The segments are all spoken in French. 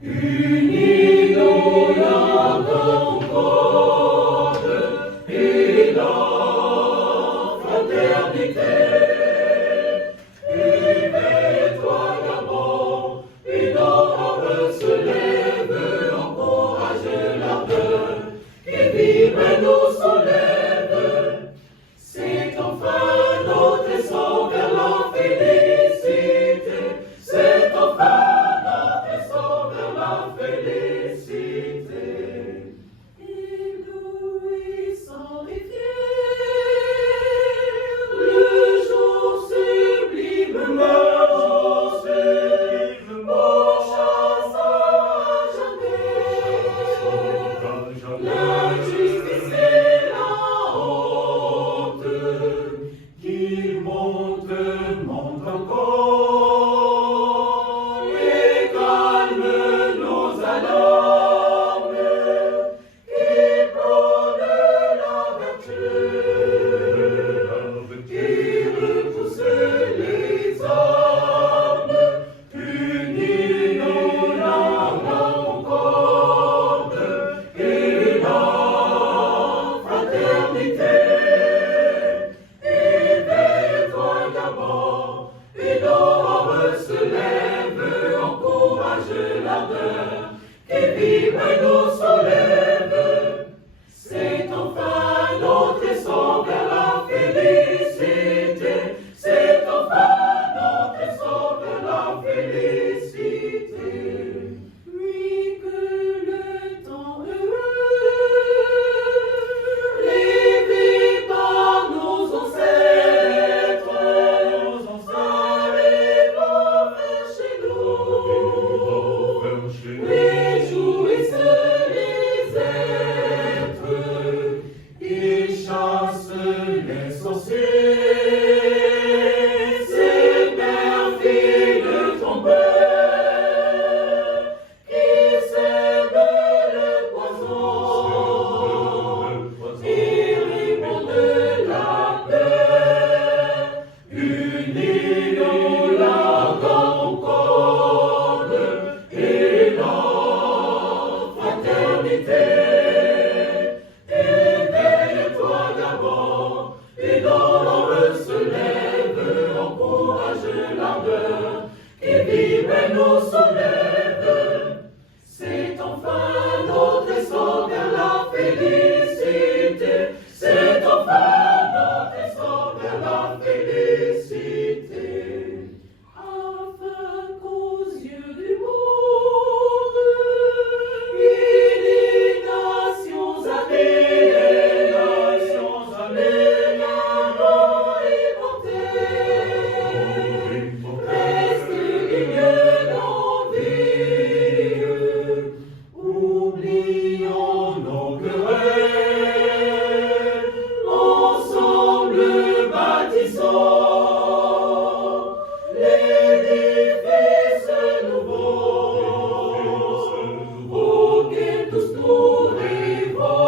Unis dans la concorde et la fraternité. Éveille-toi d'abord, une aurore se lève, encourage l'ardeur, qui vibre nous soulève. C'est enfin notre essor vers la félicité. C'est enfin notre essor vers la félicité. Éblouissant et fier, le jour sublime, mon chasse à jamais. L'injustice et la honte qu'il monte encore et calme nos alarmes, qui prône la vertu, qui repousse les armes, unis dans la concorde et la fraternité. Éveille-toi d'abord, une aurore se lève, encourage l'ardeur, qui vibre nous soulève. C'est enfin notre essor vers la félicité. C'est enfin notre essor vers la félicité. Oui, que le temps heureux, rêvé par nos ancêtres, arrivons vers chez nous. Réjouissent les êtres, ils chassent les sorciers, ces perfides trompeurs, qui sèment le poison, irripondent la peur, unis dans la concorde et la fraternité. Éveille-toi d'abord, une aurore se lève, encourage l'ardeur, qui vibre nous soulève. C'est enfin notre essor vers la félicité. C'est enfin notre essor vers la félicité. Afin qu'aux yeux du monde, unis nations amies, librement immortelles, restent dignes d'envie, oubliant nos querelles, ensemble bâtissons l'édifice nouveau, auquel tous nous rêvons,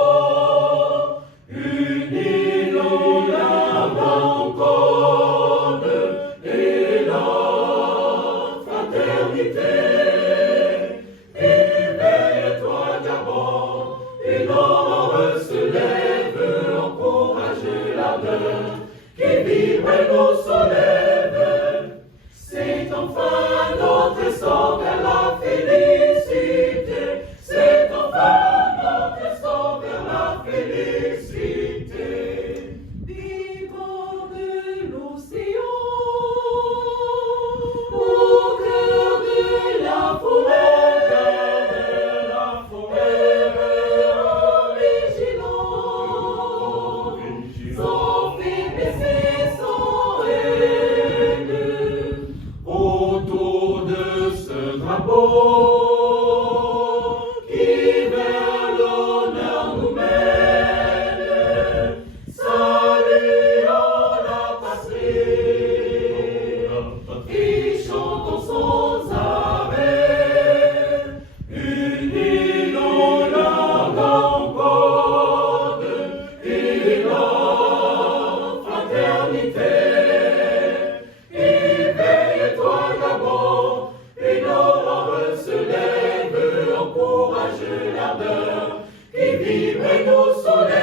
unis dans la concorde et la fraternité. Éveille-toi d'abord, une aurore se lève, encourage l'ardeur, qui vibre nous soulève. C'est enfin notre essor vers la félicité. C'est enfin notre essor vers la félicité. Vivant de l'océan, au cœur de la forêt, vigilant, sans faiblesse et sans haine, autour de ce drapeau qui vers l'honneur nous mène, saluons la patrie et chantons sans arrêt, unis dans la concorde et la fraternité. Éveille-toi d'abord, une aurore se lève. vive nous soleil.